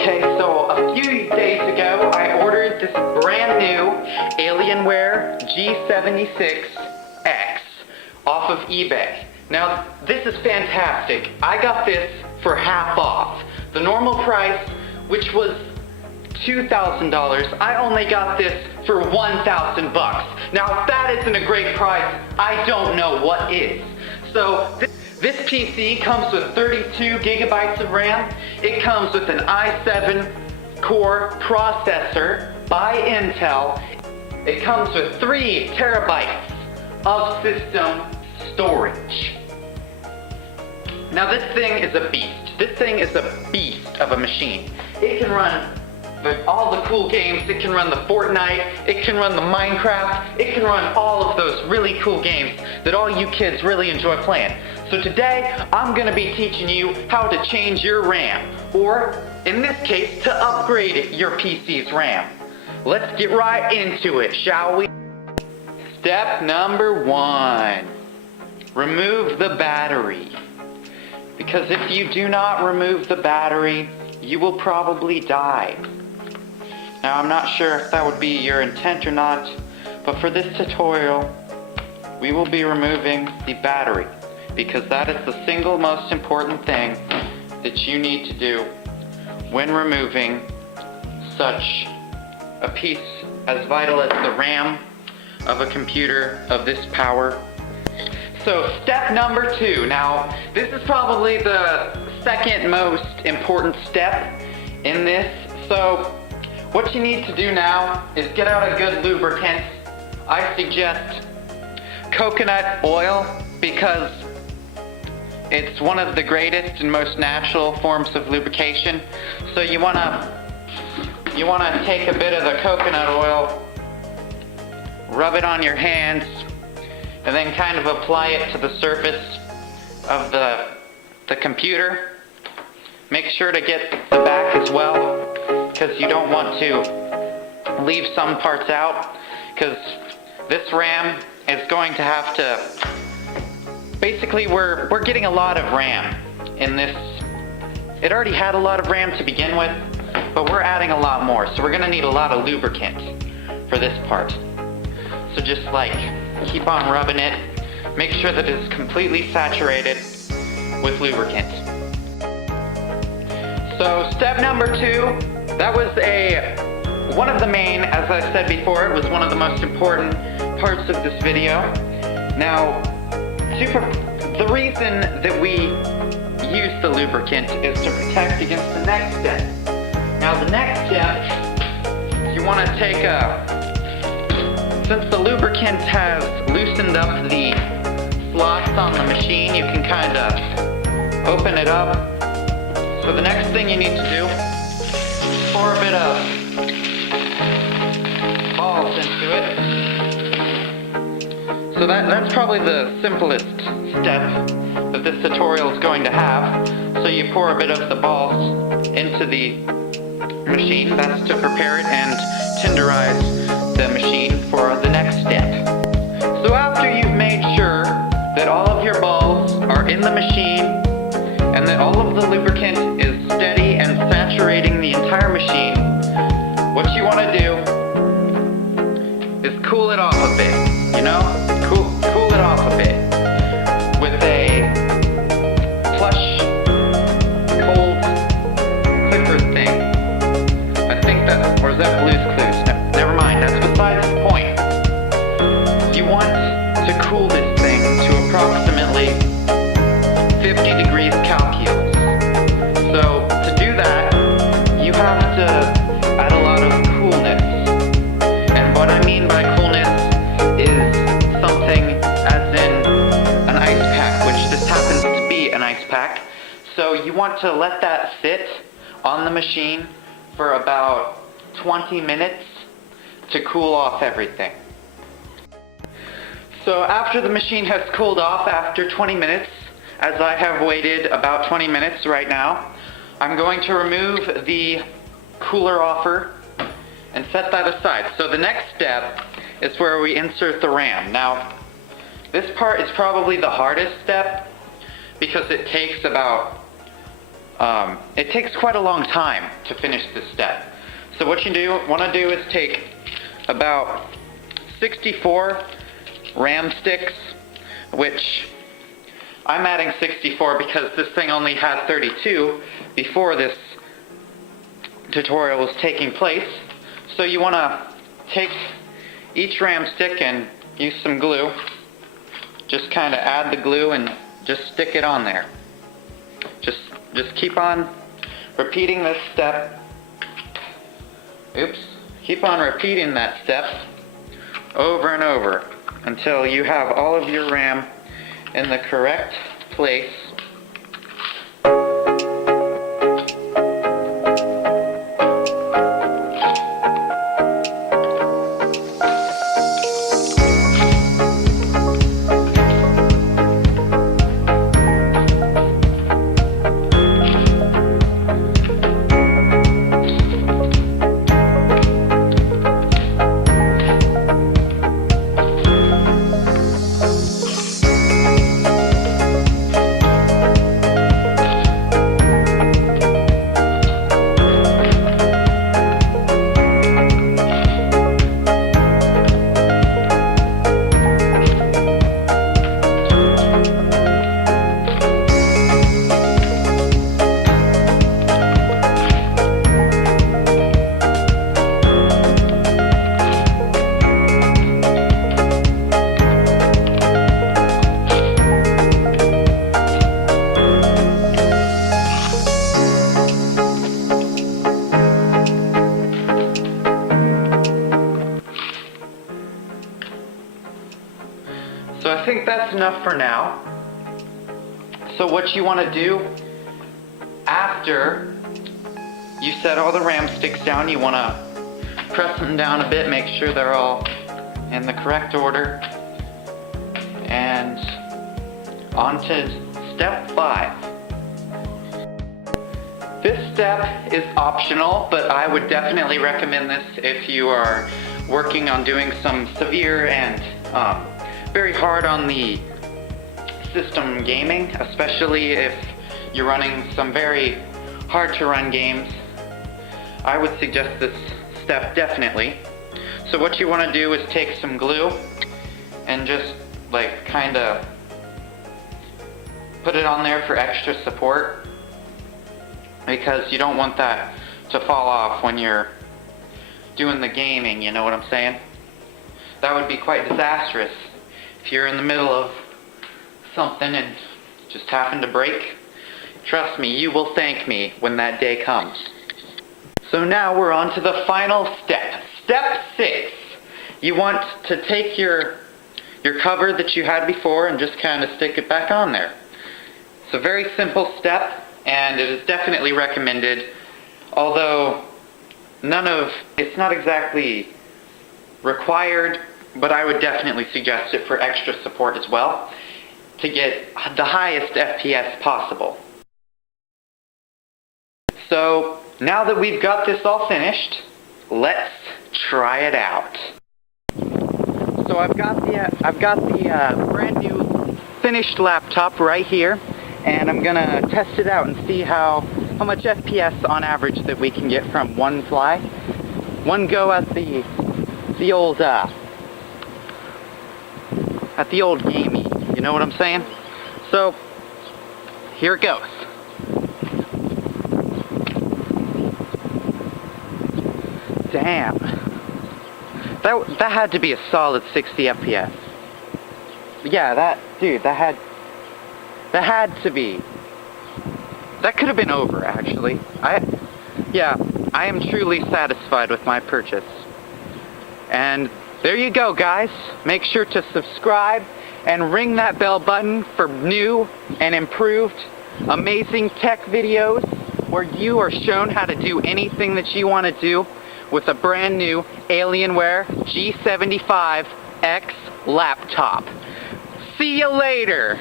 Okay, so a few days ago, I ordered this brand new Alienware G76X off of eBay. Now, this is fantastic. I got this for half off. The normal price, which was $2,000, I only got this for 1,000 bucks. Now, if that isn't a great price, I don't know what is. So, this PC comes with 32 gigabytes of RAM. It comes with an i7 core processor by Intel. It comes with 3 terabytes of system storage. Now this thing is a beast. This thing is a beast of a machine. It can run all the cool games. It can run the Fortnite. It can run the Minecraft. It can run all of those really cool games that all you kids really enjoy playing. So today, I'm gonna be teaching you how to change your RAM, or in this case, to upgrade your PC's RAM. Let's get right into it, shall we? Step number 1, remove the battery. Because if you do not remove the battery, you will probably die. Now, I'm not sure if that would be your intent or not, but for this tutorial, we will be removing the battery, because that is the single most important thing that you need to do when removing such a piece as vital as the RAM of a computer of this power. So step number 2. Now, this is probably the second most important step in this. So what you need to do now is get out a good lubricant. I suggest coconut oil, because it's one of the greatest and most natural forms of lubrication. So you wanna take a bit of the coconut oil, rub it on your hands, and then kind of apply it to the surface of the computer. Make sure to get the back as well, because you don't want to leave some parts out, because this RAM is going to have to, basically we're getting a lot of RAM in this. It already had a lot of RAM to begin with, but we're adding a lot more, so we're gonna need a lot of lubricant for this part. So just like, keep on rubbing it, make sure that it's completely saturated with lubricant. So step number 2, that was one of the main, as I said before, it was one of the most important parts of this video. Now, the reason that we use the lubricant is to protect against the next step. Now the next step, you want to take since the lubricant has loosened up the slots on the machine, you can kind of open it up. So the next thing you need to do, pour a bit of balls into it. So that's probably the simplest step that this tutorial is going to have. So you pour a bit of the balls into the machine. That's to prepare it and tenderize the machine for the next step. So after you've made sure that all of your balls are in the machine and that all of the lubricant is steady and saturating the entire machine, what you want to do is cool it off a bit, you know? Cool it off a bit with a plush, cold clipper thing. I think that's, or is that Blue's Clues? No, never mind, that's besides the point. You want to cool this thing to approximately 50 degrees Celsius. So to do that, you have to add a lot of coolness. And what I mean by coolness is something as in an ice pack, which this happens to be an ice pack. So you want to let that sit on the machine for about 20 minutes to cool off everything. So after the machine has cooled off after 20 minutes, as I have waited about 20 minutes right now, I'm going to remove the cooler offer and set that aside. So the next step is where we insert the RAM. Now, this part is probably the hardest step because it takes about it takes quite a long time to finish this step. So what you want to do is take about 64 ram sticks, which I'm adding 64 because this thing only had 32 before this tutorial was taking place. So you want to take each ram stick and use some glue. Just kind of add the glue and just stick it on there. Just keep on repeating this step. Keep on repeating that step over and over until you have all of your ram in the correct place. So I think that's enough for now. So what you want to do after you set all the ram sticks down, you want to press them down a bit, make sure they're all in the correct order. And on to step 5. This step is optional, but I would definitely recommend this if you are working on doing some severe and very hard on the system gaming, especially if you're running some very hard to run games. I would suggest this step definitely. So what you want to do is take some glue and just like kind of put it on there for extra support, because you don't want that to fall off when you're doing the gaming, you know what I'm saying? That would be quite disastrous if you're in the middle of something and just happen to break. Trust me, you will thank me when that day comes. So now we're on to the final step. Step 6. You want to take your cover that you had before and just kind of stick it back on there. It's a very simple step, and it is definitely recommended, although it's not exactly required, but I would definitely suggest it for extra support as well, to get the highest FPS possible. So now that we've got this all finished, let's try it out. So I've got the brand new finished laptop right here, and I'm gonna test it out and see how much FPS on average that we can get from one go at the old gamey, you know what I'm saying? So here it goes. Damn, that had to be a solid 60 FPS. Yeah, that had to be. That could have been over, actually. I am truly satisfied with my purchase. And there you go, guys. Make sure to subscribe and ring that bell button for new and improved, amazing tech videos where you are shown how to do anything that you want to do with a brand new Alienware G75X laptop. See you later!